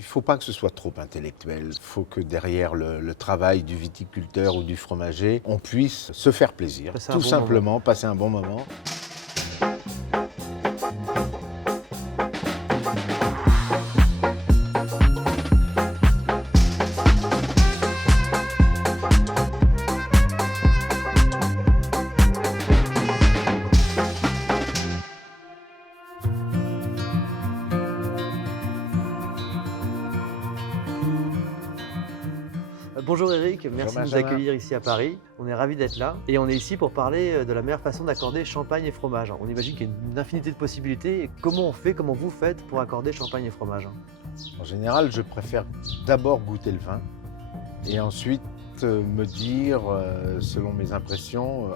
ne faut pas que ce soit trop intellectuel. Il faut que derrière le travail du viticulteur ou du fromager, on puisse se faire plaisir. Passer un Tout bon simplement, passer un bon moment. Bonjour Eric, merci de nous Benjamin. accueillir ici à Paris. On est ravis d'être là et on est ici pour parler de la meilleure façon d'accorder champagne et fromage. On imagine qu'il y a une infinité de possibilités. Et comment on fait, comment vous faites pour accorder champagne et fromage? En général, je préfère d'abord goûter le vin et ensuite me dire, selon mes impressions,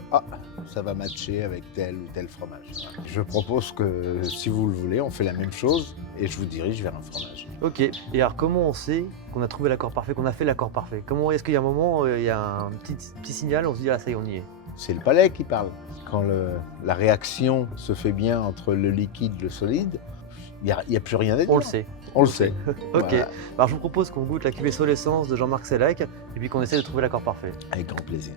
ça va matcher avec tel ou tel fromage. Voilà. Je propose que, si vous le voulez, on fait la même chose et je vous dirige vers un fromage. Ok, et alors comment on sait qu'on a trouvé l'accord parfait, qu'on a fait l'accord parfait? Comment est-ce qu'il y a un moment, il y a un petit signal, on se dit ah ça y est, on y est? C'est le palais qui parle. Quand la réaction se fait bien entre le liquide et le solide, il n'y a plus rien à dire. On le sait. On le sait. Ok, Voilà. alors je vous propose qu'on goûte la cuvée Solescence de Jean-Marc Sellec et puis qu'on essaie de trouver l'accord parfait. Avec grand plaisir.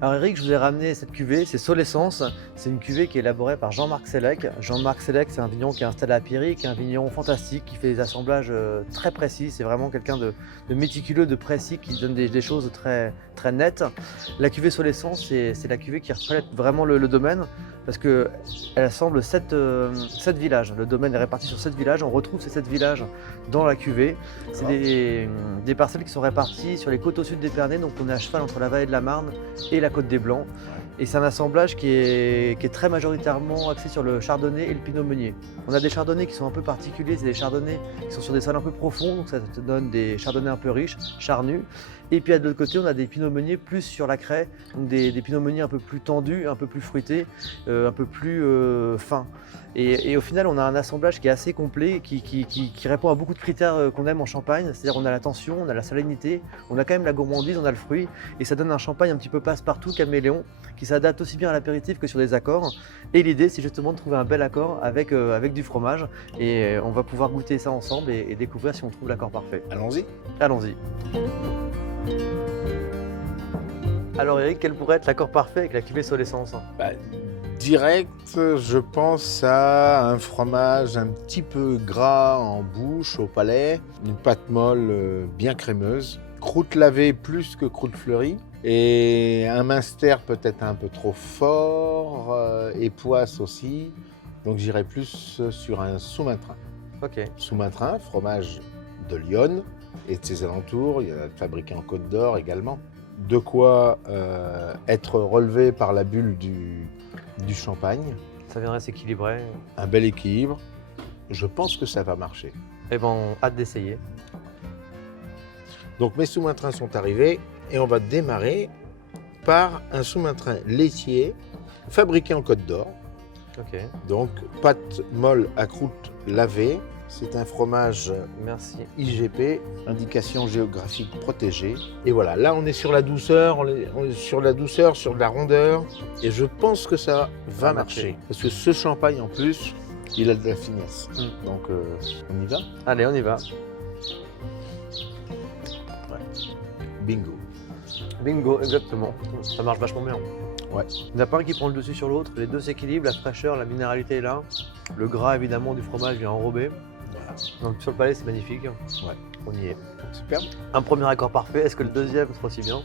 Alors Eric, je vous ai ramené cette cuvée, c'est Solescence. C'est une cuvée qui est élaborée par Jean-Marc Sellec. Jean-Marc Sellec, c'est un vigneron qui est installé à Pierry, qui est un vigneron fantastique, qui fait des assemblages très précis. C'est vraiment quelqu'un de méticuleux, de précis, qui donne des choses très nettes. La cuvée Solescence, c'est la cuvée qui reflète vraiment le domaine, parce qu'elle assemble 7 villages. Le domaine est réparti sur 7 villages. On retrouve ces 7 villages dans la cuvée. C'est des parcelles qui sont réparties sur les côtes au sud d'Épernay. Donc on est à cheval entre la vallée de la Marne et la côte des Blancs. Et c'est un assemblage qui est très majoritairement axé sur le chardonnay et le pinot meunier. On a des chardonnays qui sont un peu particuliers, c'est des chardonnays qui sont sur des sols un peu profonds, donc ça te donne des chardonnays un peu riches, charnus. Et puis de l'autre côté, on a des pinots meuniers plus sur la craie, donc des pinots meuniers un peu plus tendus, un peu plus fruités, un peu plus fins. Et au final, on a un assemblage qui est assez complet, qui répond à beaucoup de critères qu'on aime en champagne. C'est-à-dire on a la tension, on a la salinité, on a quand même la gourmandise, on a le fruit. Et ça donne un champagne un petit peu passe-partout, caméléon, qui s'adapte aussi bien à l'apéritif que sur des accords. Et l'idée, c'est justement de trouver un bel accord avec du fromage. Et on va pouvoir goûter ça ensemble et découvrir si on trouve l'accord parfait. Allons-y. Allons-y. Alors Eric, quel pourrait être l'accord parfait avec la cuvée Solescence? Direct, je pense à un fromage un petit peu gras en bouche, au palais, une pâte molle bien crémeuse, croûte lavée plus que croûte fleurie, et un minster peut-être un peu trop fort, et poisse aussi, donc j'irai plus sur un sous-maintrin. Ok. Sous-maintrin, fromage de Lyon et de ses alentours, il y en a fabriqué en Côte d'Or également. De quoi être relevé par la bulle du champagne. Ça viendrait s'équilibrer. Un bel équilibre. Je pense que ça va marcher. Eh ben, on a hâte d'essayer. Donc mes sous-maintrins sont arrivés et on va démarrer par un sous-maintrin laitier fabriqué en Côte d'Or. Ok, Donc pâte molle à croûte lavée. C'est un fromage merci. IGP, indication géographique protégée. Et voilà, là on est sur la douceur, on est sur la douceur, sur de la rondeur. Et je pense que ça va marcher. Parce que ce champagne en plus, il a de la finesse. Donc on y va? Allez, on y va. Bingo. Bingo, exactement. Ça marche vachement bien. Ouais. Il n'y en a pas un qui prend le dessus sur l'autre. Les deux s'équilibrent, la fraîcheur, la minéralité est là. Le gras évidemment du fromage vient enrober. Voilà. Donc sur le palais c'est magnifique. Ouais. On y est. Super. Un premier accord parfait. Est-ce que le deuxième sera aussi bien?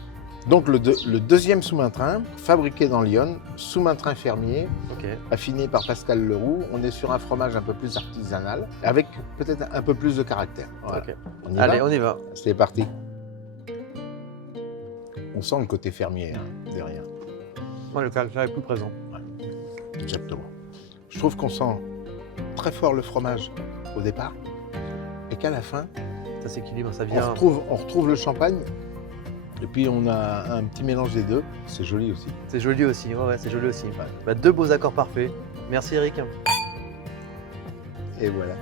Donc le deuxième sous-maintrin, fabriqué dans Lyon, sous-maintrin fermier, Ok. affiné par Pascal Leroux. On est sur un fromage un peu plus artisanal, avec peut-être un peu plus de caractère. Voilà. Ok. On y Allez, va? on y va. C'est parti. On sent le côté fermier derrière. Moi, le caractère est plus présent. Exactement. Je trouve qu'on sent très fort le fromage au départ et qu'à la fin, Ça s'équilibre, ça on vient. retrouve le champagne et puis on a un petit mélange des deux. C'est joli aussi. C'est joli aussi. Ouais, c'est joli aussi. Bah, deux beaux accords parfaits. Merci Eric. Et voilà.